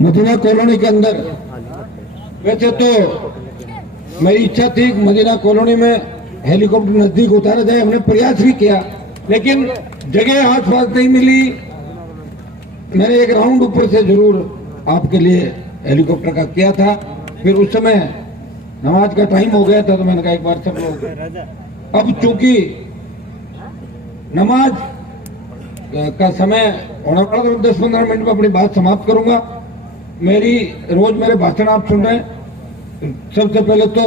Medina colony के अंदर। वैसे तो मेरी इच्छा थी मदीना कॉलोनी में हेलीकॉप्टर नजदीक उतारा जाए, हमने प्रयास भी किया, लेकिन जगह आसपास नहीं मिली। मैंने एक राउंड ऊपर से जरूर आपके लिए हेलीकॉप्टर का किया था, फिर उस समय नमाज का टाइम हो गया था, तो मैंने कहा एक बार सब लोग, अब चूंकि नमाज का समय होने वाला, तो 10-15 मिनट में अपनी बात समाप्त करूंगा। रोज मेरे भाषण आप सुन रहे हैं। सबसे पहले तो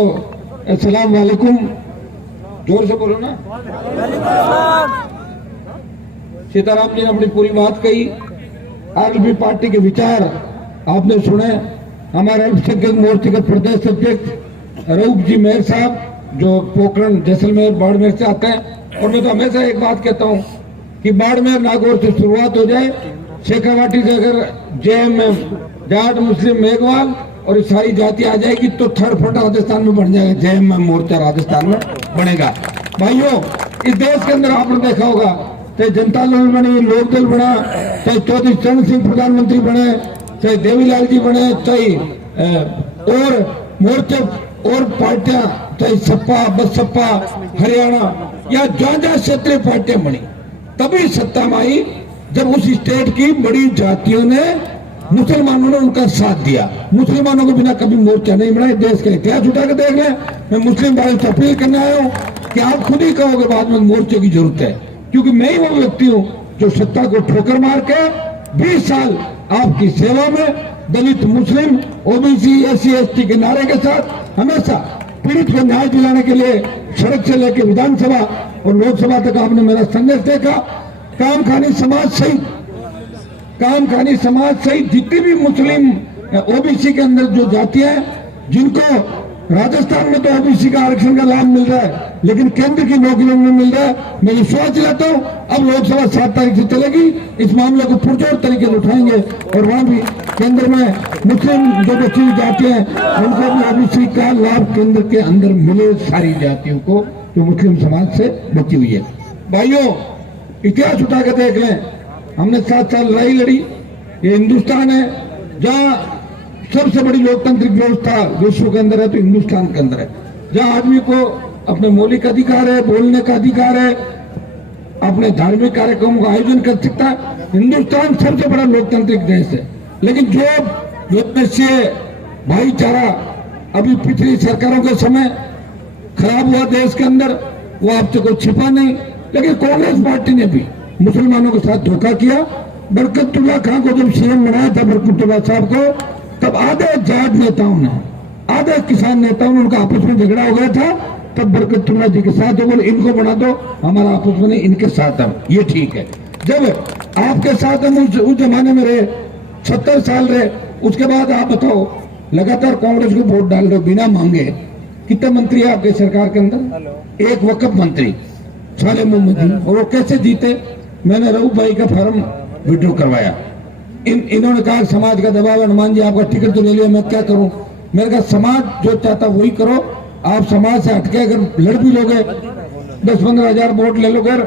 अस्सलाम वालेकुम, जोर से बोलो ना। सीताराम जी ने अपनी पूरी बात कही, आरएलपी पार्टी के विचार आपने सुने। हमारे अल्पसंख्यक मोर्चे के प्रदेश अध्यक्ष रऊफ जी मेयर साहब, जो पोखरण जैसलमेर बाड़मेर से आते हैं, और मैं तो हमेशा एक बात कहता हूँ कि बाड़मेर नागौर से शुरुआत हो जाए, शेखावाटी से अगर जेएमएम जाट मुस्लिम मेघवाल और ये सारी जाति आ जाएगी तो थर्ड फर्ट राजस्थान में बन जाएगा, जेएमएम मोर्चा राजस्थान में बनेगा। भाइयों, इस देश के अंदर आपने देखा होगा, चाहे जनता दल बने, लोक दल बना, चाहे चौधरी चरण सिंह प्रधानमंत्री बने, चाहे देवीलाल जी बने, चाहे और मोर्चे और पार्टियां, चाहे सपा, बसपा, हरियाणा या जहाँ क्षेत्रीय पार्टियां बनी, तभी सत्ता में आई जब उस स्टेट की बड़ी जातियों ने, मुसलमानों ने उनका साथ दिया। मुसलमानों के बिना कभी मोर्चा नहीं बना। देश का इतिहास उठा के देख लें। मैं मुस्लिम भाइयों से अपील करने आया हूँ कि आप खुद ही कहोगे बाद में मोर्चे की जरूरत है, क्योंकि मैं ही वो व्यक्ति हूँ जो सत्ता को ठोकर मार के 20 साल आपकी सेवा में दलित, मुस्लिम, ओबीसी, एससी, एसटी के नारे के साथ हमेशा पीड़ित को न्याय दिलाने के लिए सड़क से लेकर विधानसभा और लोकसभा तक आपने मेरा संघर्ष देखा। काम खानी समाज सहित जितनी भी मुस्लिम ओबीसी के अंदर जो जातियां हैं, जिनको राजस्थान में तो ओबीसी का आरक्षण का लाभ मिल रहा है, लेकिन केंद्र की नौकरियों में मिल रहा है, मैं विश्वास दिलाता हूँ अब लोकसभा 7 तारीख से चलेगी, इस मामले को पुरजोर तरीके से उठाएंगे और वहां भी केंद्र में मुस्लिम जो बची हुई जातियां हैं उनको भी ओबीसी का लाभ केंद्र के अंदर मिले, सारी जातियों को जो मुस्लिम समाज से बची हुई है। भाइयों, इतिहास उठा के देख लें, हमने 7 साल लड़ाई लड़ी। ये हिंदुस्तान है जहाँ सबसे बड़ी लोकतांत्रिक व्यवस्था विश्व के अंदर है, तो हिंदुस्तान के अंदर है, जहाँ आदमी को अपने मौलिक अधिकार है, बोलने का अधिकार है, अपने धार्मिक कार्यक्रमों का आयोजन कर सकता है। हिंदुस्तान सबसे बड़ा लोकतांत्रिक देश है, लेकिन जो भाईचारा अभी पिछली सरकारों के समय खराब हुआ देश के अंदर, वो आपसे कोई छिपा नहीं। लेकिन कांग्रेस पार्टी ने भी मुसलमानों के साथ धोखा किया। बरकतुल्ला खान को जब सीएम बनाया था, बरकतुल्ला साहब को, तब आधे जाट नेताओं ने, आधे किसान नेताओं ने, उनका आपस में झगड़ा हो गया था, तब बरकतुल्ला जी के साथ हो, बोले इनको बना दो, हमारा आपस में नहीं, इनके साथ हम, ये ठीक है। जब आपके साथ हम उस जमाने में रहे, 70 साल रहे, उसके बाद आप बताओ, लगातार कांग्रेस को वोट डाल रहे हो बिना मांगे। कितने मंत्री है आपके सरकार के अंदर? एक वक्फ मंत्री साले मोहम्मद जी, और वो कैसे जीते? मैंने रऊफ भाई का फॉर्म विड्रॉ करवाया। इन्होंने कहा समाज का दबाव, हनुमान जी आपका टिकट तो ले लिया, मैं क्या करूं? मैंने कहा समाज जो चाहता वही करो, आप समाज से हटके अगर लड़ भी लोगे, 10-15 हजार वोट ले लोगे,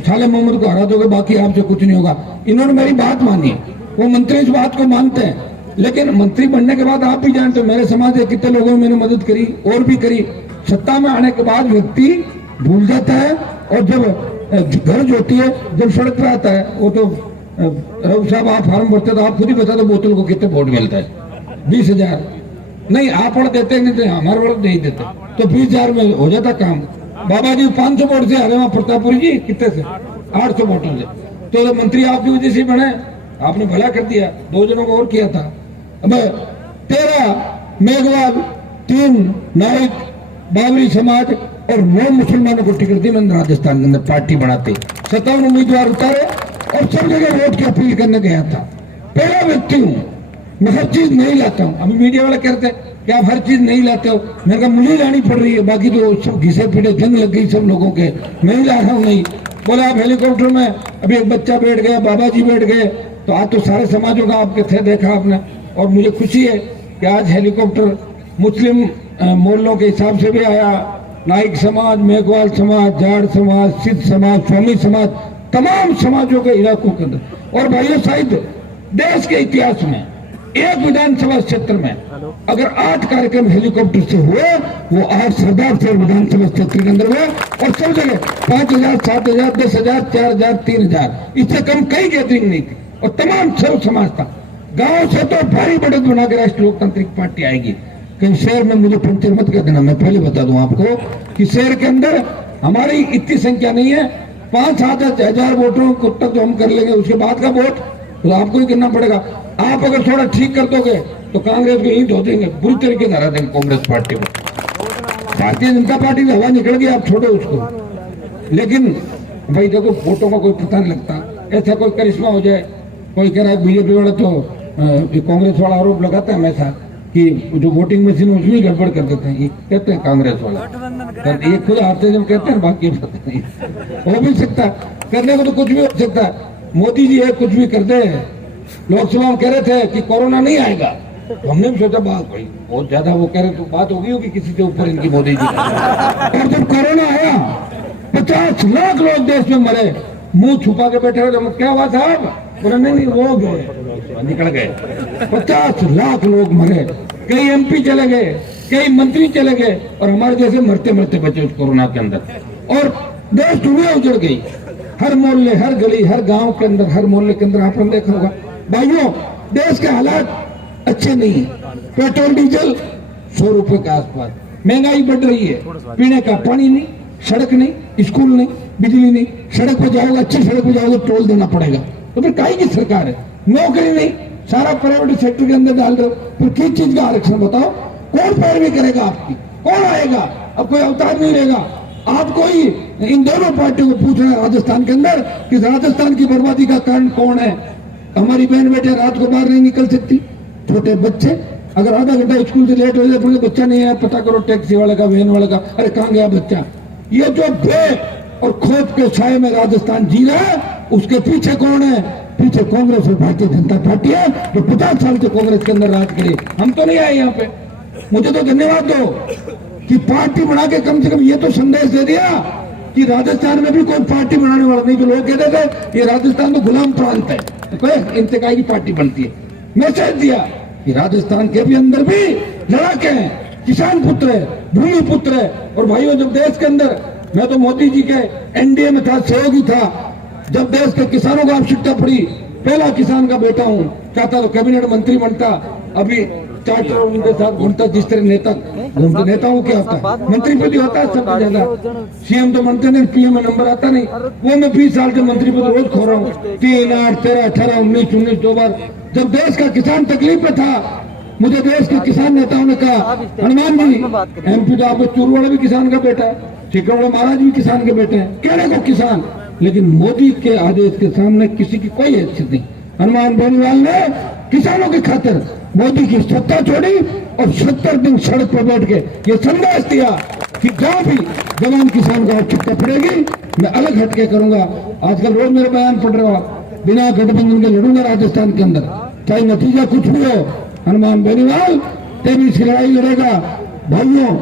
साले मोहम्मद को हरा दोगे, बाकी आपसे कुछ नहीं होगा। इन्होंने मेरी बात मानी, वो मंत्री इस बात को मानते हैं, लेकिन मंत्री बनने के बाद आप भी जानते हो मेरे समाज के कितने लोगों ने मैंने मदद करी और भी करी। सत्ता में आने के बाद व्यक्ति भूल जाता है, और जब घर जो होती है, जब सड़क पर आता है, वो तो रऊफ साहब आप फार्म भरते तो आप खुद ही बता दो बोतल को कितने वोट मिलता है? 20,000 नहीं, आप वोट देते नहीं थे, हमारे वोट नहीं देते, तो 20,000 में हो जाता काम। बाबा जी 500 वोट से हरे, वहां प्रतापपुरी जी कितने से? 800 वोटों से। तो मंत्री आपकी वजह से बने, आपने भला कर दिया, 2 जनों को और किया था। अब 13 मेघवाल, 3 नाइक, बाबरी समाज और 9 मुसलमानों को टिकट दी। मैंने राजस्थान के अंदर पार्टी बढ़ाते 57 उम्मीदवार उतारे और सब जगह वोट की अपील करने गया था। पहला व्यक्ति हूँ, मैं हर चीज नहीं लाता हूँ। अभी मीडिया वाले कहते हैं कि आप हर चीज नहीं लाते हो, मैंने कहा मुझे लानी पड़ रही है, बाकी तो सब घिसे पीटे जंग लग गई सब लोगों के, मैं ही ला रहा हूँ। नहीं बोले आप हेलीकॉप्टर में, अभी एक बच्चा बैठ गया, बाबा जी बैठ गए, तो आज तो सारे समाजों का आपके थे, देखा आपने। और मुझे खुशी है कि आज हेलीकॉप्टर मुस्लिम मोहल्लों के हिसाब से भी आया, नाइक समाज, मेघवाल समाज, जाट समाज, सिद्ध समाज, स्वामी समाज, तमाम समाजों के इलाकों के अंदर। और भाइयों, शायद देश के इतिहास में एक विधानसभा क्षेत्र में अगर 8 कार्यक्रम हेलीकॉप्टर से हुए, वो 8 सरदार से विधानसभा क्षेत्र के अंदर हुए, और सब जगह 5,000, 7,000, 10,000, 4,000, 3,000, इससे कम कई गैदरिंग नहीं थी, और तमाम सर्व समाज था। गांव से तो भारी बढ़त बना के राष्ट्रीय लोकतांत्रिक पार्टी आएगी। कहीं शहर में मुझे पंचर मत कर देना, मैं पहले बता दूं आपको कि शहर के अंदर हमारी इतनी संख्या नहीं है। 5-7 हजार वोटों को तक तो हम कर लेंगे, उसके बाद का वोट तो आपको ही करना पड़ेगा। आप अगर थोड़ा ठीक कर दोगे तो कांग्रेस को ईंट हो देंगे, बुरी तरीके से हरा देंगे कांग्रेस पार्टी को। भारतीय जनता पार्टी की हवा निकल गई, आप छोड़ो उसको। लेकिन भाई देखो, वोटों का कोई पता नहीं लगता। ऐसा कोई करिश्मा हो जाए, कोई कह रहा है बीजेपी वाला तो कांग्रेस वाला आरोप लगाता है हमेशा कि जो वोटिंग मशीन उसमें गड़बड़ कर देते हैं, ये कहते हैं कांग्रेस वाला। ये खुद आते जब कहते हैं, बाकी पता नहीं हो भी सकता है, करने को तो कुछ भी हो सकता है। मोदी जी है, कुछ भी कर दे। लोकसभा में कह रहे थे कि कोरोना नहीं आएगा, तो हमने भी सोचा बात भाई बहुत ज्यादा वो कह रहे तो बात होगी किसी के ऊपर इनकी, मोदी जी। और जब कोरोना आया 50 लाख लोग देश में मरे, मुंह छुपा के बैठे रहे। क्या हुआ साहब? नहीं वो गए, निकल गए। 50 लाख लोग मरे, कई एमपी चले गए, कई मंत्री चले गए, और हमारे जैसे मरते मरते बचे उस कोरोना के अंदर। और देश दुनिया उजड़ गई, हर मोहल्ले, हर गली, हर गांव के अंदर, हर मोहल्ले के अंदर आपने देखा होगा। भाइयों, देश के हालात अच्छे नहीं है। पेट्रोल डीजल 100 रुपए के आसपास, महंगाई बढ़ रही है, पीने का पानी नहीं, सड़क नहीं, स्कूल नहीं, बिजली नहीं। सड़क पर जाओगे, अच्छी सड़क पर जाओगे, टोल देना पड़ेगा। तो फिर काहे की सरकार है? नौकरी नहीं, सारा प्राइवेट सेक्टर के अंदर डाल रहे हो, फिर किस चीज का आरक्षण बताओ? कौन पैरवी करेगा आपकी? कौन आएगा? अब कोई अवतार नहीं रहेगा। आपको ही इन दोनों पार्टियों को पूछना है राजस्थान के अंदर कि राजस्थान की बर्बादी का कारण कौन है। हमारी बहन बेटे रात को बाहर नहीं निकल सकती, छोटे बच्चे अगर आधा घंटा स्कूल से लेट हो जाए, तो बच्चा नहीं है, पता करो टैक्सी वाले का, वैन वाले का, अरे कहाँ गया बच्चा? ये जो भय और खौफ के छाये में राजस्थान जी रहा है, उसके पीछे कौन है? पीछे कांग्रेस और भारतीय जनता पार्टी है, जो 50 साल से कांग्रेस के अंदर राज करे। हम तो नहीं आए यहाँ पे। मुझे तो धन्यवाद दो कि पार्टी बना के कम से कम ये तो संदेश दे दिया कि राजस्थान में भी कोई पार्टी बनाने वाला नहीं। तो लोग कहते थे ये राजस्थान तो गुलाम प्रांत है, तो इनसे काय की पार्टी बनती है। मैसेज दिया कि राजस्थान के भी अंदर भी लड़ाके हैं, किसान पुत्र है, भूमि पुत्र है। और भाइयों, जब देश के अंदर, मैं तो मोदी जी के एनडीए में था, सहयोगी था, जब देश के किसानों को आवश्यकता पड़ी, पहला किसान का बेटा हूँ, चाहता तो कैबिनेट मंत्री बनता, अभी चार्टर उनके साथ घूमता, जिस तरह नेता घूमते। नेताओं क्या होता है? मंत्री पद होता है सबसे ज्यादा, सीएम तो बनते नहीं, पीएम में नंबर आता नहीं। वो मैं 20 साल से मंत्री पद रोज खो रहा हूँ, 3, 8, 13, 18, 19, 19 2 बार। जब देश का किसान तकलीफ में था, मुझे देश के किसान नेताओं ने कहा, हनुमान जी एमपी तो आपको चूरवाड़ा भी किसान का बेटा है, चिकरवाड़ा महाराज भी किसान के बेटे हैं, कहने को किसान। लेकिन मोदी के आदेश के सामने किसी की कोई हैसियत नहीं। हनुमान बेनीवाल ने किसानों की खातिर मोदी की सत्ता छोड़ी और 70 दिन सड़क पर बैठ के ये संदेश दिया कि जहां भी जवान किसान को आवश्यकता पड़ेगी, मैं अलग हटके करूंगा। आजकल रोज मेरे बयान पढ़ रहे हो, बिना गठबंधन के लड़ूंगा राजस्थान के अंदर, चाहे नतीजा कुछ भी हो। हनुमान बेनीवाल 23 की लड़ाई लड़ेगा। भाइयों,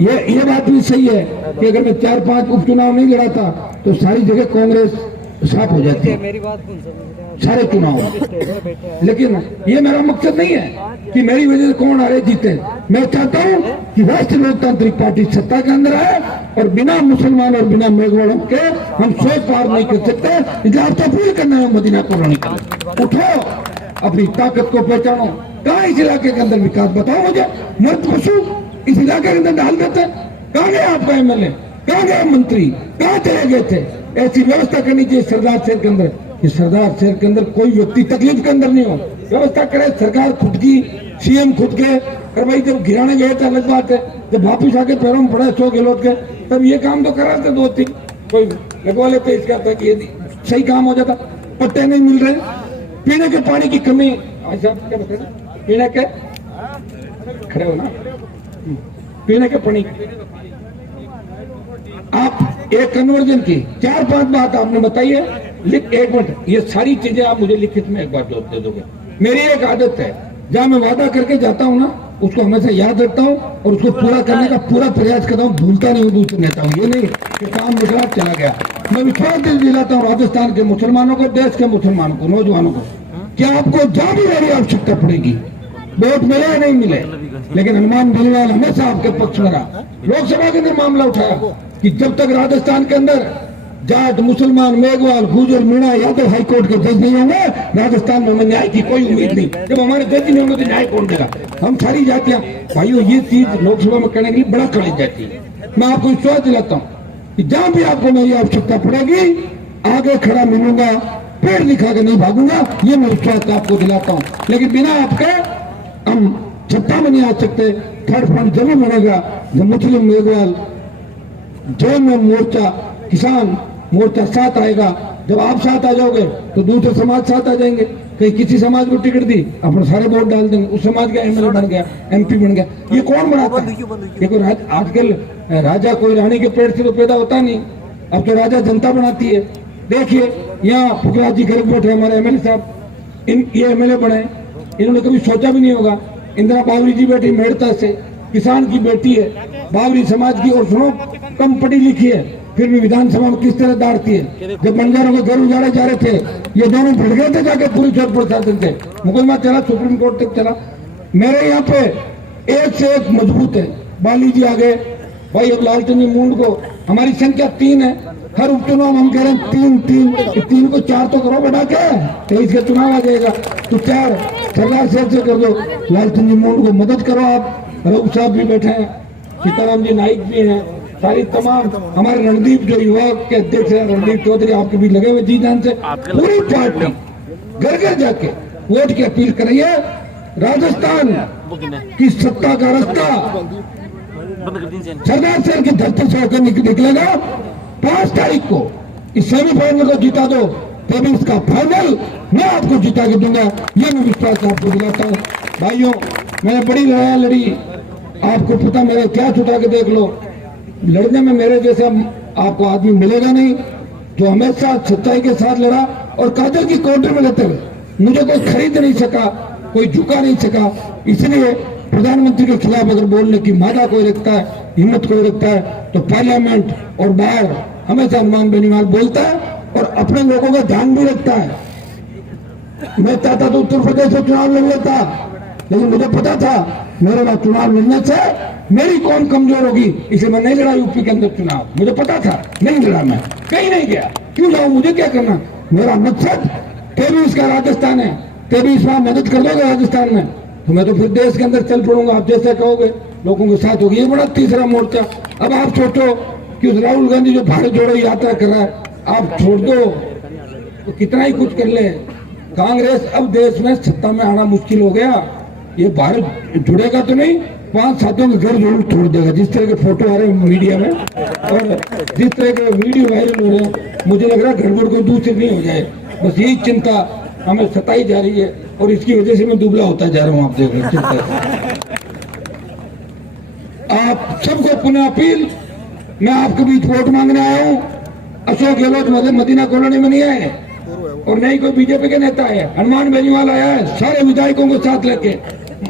ये बात भी सही है कि अगर मैं 4-5 उपचुनाव नहीं लड़ाता तो सारी जगह कांग्रेस साफ हो जाती है, सारे चुनाव। लेकिन ये मेरा मकसद नहीं है कि मेरी वजह से कौन हारे जीते। मैं चाहता हूं कि राष्ट्रीय लोकतांत्रिक पार्टी सत्ता के अंदर आए, और बिना मुसलमान और बिना मेघवाड़ों के हम सोच पार नहीं कर सकते। इसलिए आपको अपील करना है मदीना कॉलोनी का, उठो, अपनी ताकत को पहचानो। कहाँ इस इलाके के अंदर विकास बताओ मुझे? मर्द पशु इस इलाके के अंदर डाल देते। कहाँ गया आपका एमएलए? कहाँ गया मंत्री? कहाँ चले गए थे? ऐसी व्यवस्था करनी चाहिए सरदार शहर के अंदर कि सरदार शहर के अंदर कोई व्यक्ति तकलीफ के अंदर नहीं हो। व्यवस्था करे सरकार खुद की, सीएम खुद के। और भाई जब गिराने गए थे अलग बात है, जब वापिस आके पैरों में पड़ा 100 गहलोत के, तब ये काम तो करा थे 2-3 कोई लगवा लेते। इसका था कि ये सही काम हो जाता। पट्टे नहीं मिल रहे, पीने के पानी की कमी। क्या बताए? पीने के खड़े हो ना, पीने के पानी आप एक कन्वर्जन की 4-5 बात आपने बताई है। एक मिनट, ये सारी चीजें आप मुझे लिखित में एक बार दे दोगे। मेरी एक आदत है, जहां मैं वादा करके जाता हूँ ना, उसको हमेशा याद रखता हूँ और उसको पूरा करने का पूरा प्रयास करता हूँ। भूलता नहीं हूँ दूसरे नेता हूँ। ये नहीं कि काम निकला चला गया। मैं विश्वास दिलाता हूँ राजस्थान के मुसलमानों को, देश के मुसलमानों को, नौजवानों को, कि आपको जहां भी मेरी आवश्यकता पड़ेगी वोट मिले या नहीं मिले, लेकिन हनुमान बेनीवाल हमेशा आपके पक्ष में रहा। लोकसभा के अंदर मामला उठाया कि जब तक राजस्थान के अंदर जाट, मुसलमान, मेघवाल, गुर्जर, मीणा, यादव हाईकोर्ट के जज नहीं होंगे, राजस्थान में न्याय की कोई उम्मीद नहीं। जब हमारे जज नहीं होंगे तो न्याय कौन देगा? हम सारी जातियां भाइयों, ये चीज लोकसभा में करने के लिए बड़ा कड़ी जाती है। मैं आपको विश्वास दिलाता हूँ कि जहां भी आपको मेरी आवश्यकता पड़ेगी, आगे खड़ा मिलूंगा, पेड़ दिखा के नहीं भागूंगा, ये मैं विश्वास आपको दिलाता हूँ। लेकिन बिना आपके हम सत्ता में नहीं आ सकते। थर्ड फ्रंट जरूर बनेगा जब मुस्लिम, मेघवाल, जैन में मोर्चा, किसान मोर्चा साथ आएगा। जब आप साथ आ जाओगे तो दूसरे समाज साथ आ जाएंगे। कहीं किसी समाज को टिकट दी, अपने सारे वोट डाल देंगे, उस समाज का एमएलए बन गया, एमपी बन गया। ये कौन बनाता है? ये कोई आजकल राजा कोई रानी के पेट से तो पैदा होता नहीं, अब तो राजा जनता बनाती है। देखिए यहाँ फुकराज जी खड़े बैठे हमारे एमएलए साहब, ये एमएलए बने, इन्होंने कभी सोचा भी नहीं होगा। इंदिरा बावरी जी बैठी मेड़ता से, किसान की बेटी है, बावरी समाज की, और सुनो कम पढ़ी लिखी है, फिर भी विधानसभा में किस तरह दाड़ती है। जब बंजारों के घर उजाड़े जा रहे थे, ये दोनों भिड़ गए थे जाके पुलिस और प्रशासन से, मुकदमा चला, सुप्रीम कोर्ट तक चला। मेरे यहाँ पे एक से एक मजबूत है। बाली जी आ गए भाई, अब लालचंद जी मुंड को, हमारी संख्या 3 है, हर उपचुनाव हम कह रहे हैं 3 को 4 तो करो बढ़ा के, 23 का चुनाव आ जाएगा तो 4 सरदार साहब से कर दो। लालचंद जी मुंड को मदद करो आप, रघु साहब भी बैठे हैं, सीताराम जी नाइक भी हैं, सारी तमाम हमारे रणदीप जो युवा के अध्यक्ष है रणदीप चौधरी, आपके भी लगे हुए जी जान से। पूरी पार्टी घर घर जाके वोट की अपील कर रही है। राजस्थान की सत्ता का रास्ता सरदार साहब की धरती से होकर निकलेगा। 5 तारीख को इस सेमीफाइनल को जिता दो, तभी इसका फाइनल मैं आपको जिता के दूंगा, ये मैं विश्वास आपको दिलाता हूँ। भाइयों, मैंने बड़ी लड़ाई लड़ी, आपको पता मेरा क्या छुटा के देख लो। लड़ने में मेरे जैसा आपको आदमी मिलेगा नहीं, जो हमेशा सच्चाई के साथ लड़ा। और काजल की काउंटर में रहते हुए मुझे कोई खरीद नहीं सका, कोई झुका नहीं सका। इसलिए प्रधानमंत्री के खिलाफ अगर बोलने की मादा कोई रखता है, हिम्मत कोई रखता है, तो पार्लियामेंट और बाहर हमेशा हनुमान बेनीवाल बोलता है और अपने लोगों का ध्यान भी रखता है। मैं चाहता तो उत्तर प्रदेश से चुनाव लड़ लेता, लेकिन मुझे पता था मेरे बाद चुनाव लड़ने से मेरी कौन कमजोर होगी, इसे मैं नहीं लड़ा यूपी के अंदर चुनाव। मुझे पता था, नहीं लड़ा, मैं कहीं नहीं गया। क्यों जाऊं, मुझे क्या करना? मेरा मकसद 23 का राजस्थान है, 23 में मदद कर दोगे राजस्थान में तो मैं तो फिर देश के अंदर चल पड़ूंगा, आप जैसा कहोगे लोगों के साथ होगी। ये बड़ा तीसरा मोर्चा। अब आप सोचो कि उस राहुल गांधी जो भारत जोड़ो यात्रा कर रहा है, आप छोड़ दो तो कितना ही कुछ कर ले। कांग्रेस अब देश में सत्ता में आना मुश्किल हो गया। ये भारत जुड़ेगा तो नहीं, 5 साथियों के घर जरूर छोड़ देगा। जिस तरह के फोटो आ रहे हैं मीडिया में और जिस तरह के वीडियो वायरल हो रहे हैं, मुझे लग रहा है गड़बड़ कोई दूसरी नहीं हो जाए। बस यही चिंता हमें सताई जा रही है और इसकी वजह से मैं दुबला होता जा रहा हूँ। आप देख रहे हैं। आप सबको पुनः अपील, मैं आपके बीच वोट मांगने आया हूँ। अशोक गहलोत मदीना कॉलोनी में नहीं आए और नहीं कोई बीजेपी के नेता है। हनुमान बेनीवाल आया है, सारे विधायकों को साथ लेके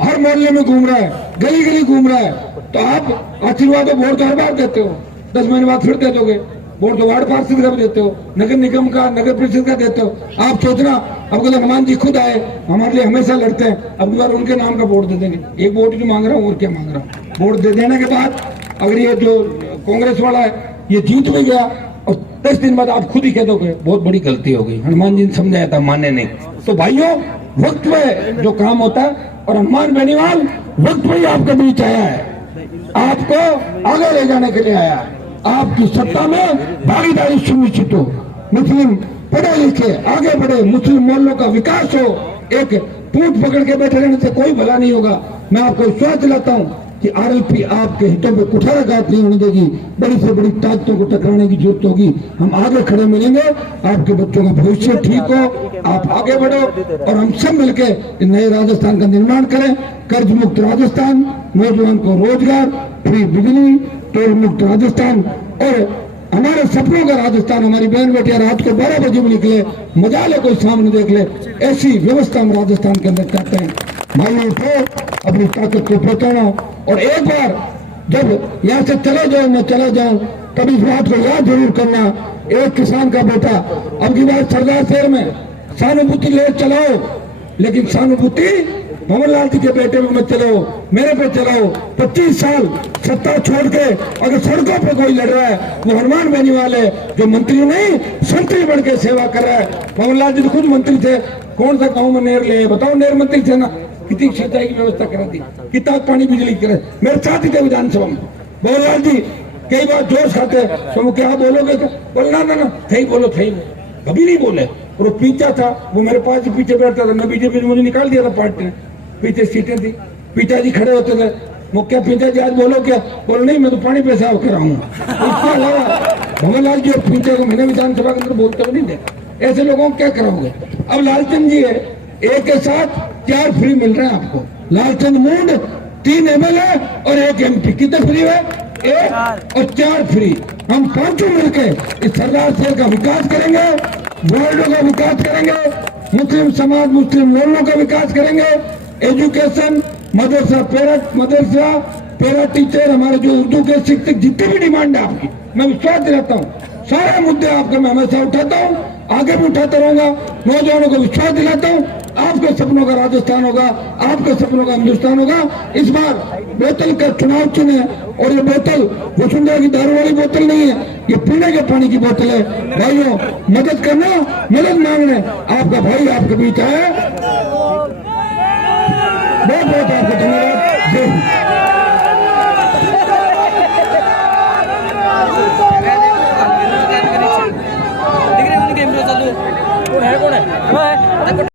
हर मोहल्ले में घूम रहा है, गली गली घूम रहा है। तो आप आशीर्वाद और वोट तो हर बार देते हो, 10 महीने बाद फिर दे दोगे। वोट तो वार्ड पार्षद का भी देते हो, नगर निगम का, नगर परिषद का देते हो। आप सोचना, अब तो हनुमान जी खुद आए, हमारे लिए हमेशा लड़ते हैं, अब बार उनके नाम का वोट दे देंगे। एक वोट जो मांग रहा हूँ और क्या मांग रहा हूँ। वोट दे देने के बाद अगर ये जो कांग्रेस वाला है ये जीत भी गया और 10 दिन बाद आप खुद ही कह दोगे बहुत बड़ी गलती हो गई, हनुमान जी ने समझाया था, माने नहीं। तो भाइयों, वक्त पे जो काम होता है, और हनुमान बेनीवाल वक्त पे ही आपके बीच आया है, आपको आगे ले जाने के लिए आया है। आपकी सत्ता में भागीदारी सुनिश्चित हो, मुस्लिम पढ़े लिखे आगे बढ़े, मुस्लिम मोहल्लों का विकास हो। एक पूंछ पकड़ के बैठे रहने से कोई भला नहीं होगा। मैं आपको विश्वास दिलाता हूँ कि आरएलपी आपके हितों में कुठाराघात नहीं होने देगी। बड़ी से बड़ी ताकतों को टकराने की जरूरत होगी। हम आगे खड़े मिलेंगे, आपके बच्चों का भविष्य ठीक हो, आप आगे बढ़ो और हम सब मिलकर नए राजस्थान का निर्माण करें। कर्ज मुक्त राजस्थान, नौजवान को रोजगार, फ्री बिजली, टोल मुक्त राजस्थान और हमारे सपनों का राजस्थान। हमारी बहन बेटियां रात को 12 बजे में निकले, मजा ले, कोई सामने देख ले, ऐसी व्यवस्था हम राजस्थान के अंदर चाहते हैं। भाइयों उठो, अपनी ताकत को पहचानो और एक बार जब यहाँ से चले जाओ, मैं चले जाऊं, तब इस बात को याद जरूर करना, एक किसान का बेटा अब की बात सरदार शहर में सहानुभूति ले चलाओ, लेकिन सहानुभूति भंवरलाल जी के बेटे पे मत चलो, मेरे पे चलाओ। 25 साल सत्ता छोड़ के अगर सड़कों पे कोई लड़ रहा है वो हनुमान बेनीवाल है, जो मंत्री नहीं संतरी बन के सेवा कर रहा है। भंवरलाल जी तो खुद मंत्री थे, कौन सा गाँव में नहर ले बताओ, नहर मंत्री थे ना, कितनी सिंचाई की व्यवस्था करा दी, कितना पानी बिजली करे, मेरे साथ ही थे विधानसभा में। भंवरलाल जी कई बार जोश खाते तो वो क्या बोलोगे, बोलना ना थे बोलो, थे कभी नहीं बोले। और वो पीछा था, वो मेरे पास ही पीछे बैठता था, मैं बीजेपी ने मुझे निकाल दिया था पार्टी ने, पीछे सीटें थी, पिताजी खड़े होते थे, वो क्या पिताजी आज बोलो क्या, बोलो नहीं मैं तो पानी पेशाब कराऊंगा। इसके अलावा भंवरलाल जी और पीछे को मैंने विधानसभा के अंदर बोलते हुए नहीं देखा। ऐसे लोगों को क्या कराओगे। अब लालचंद जी है, एक के साथ 4 फ्री मिल रहे हैं आपको। लालचंद मूंड 3 MLA और 1 MP, कितने फ्री है, 1 और 4 फ्री। हम पांचों मिलकर इस सरदार शहर का विकास करेंगे, वार्डों का विकास करेंगे, मुस्लिम समाज मुस्लिम लोगों का विकास करेंगे, एजुकेशन, मदरसा पैरा टीचर, हमारे जो उर्दू के शिक्षक, जितनी भी डिमांड है आपकी, मैं विश्वास दिलाता हूँ सारे मुद्दे आपके मैं हमेशा उठाता हूँ, आगे भी उठाता रहूंगा। नौजवानों को विश्वास दिलाता हूँ आपके सपनों का राजस्थान होगा, आपके सपनों का हिंदुस्तान होगा। इस बार बोतल का चुनाव चुने, और ये बोतल वसुंधरा की दारू वाली बोतल नहीं है, ये पीने के पानी की बोतल है। भाइयों मदद करना, मदद मांगने आपका भाई आपके बीच आया। बहुत बहुत आपको धन्यवाद।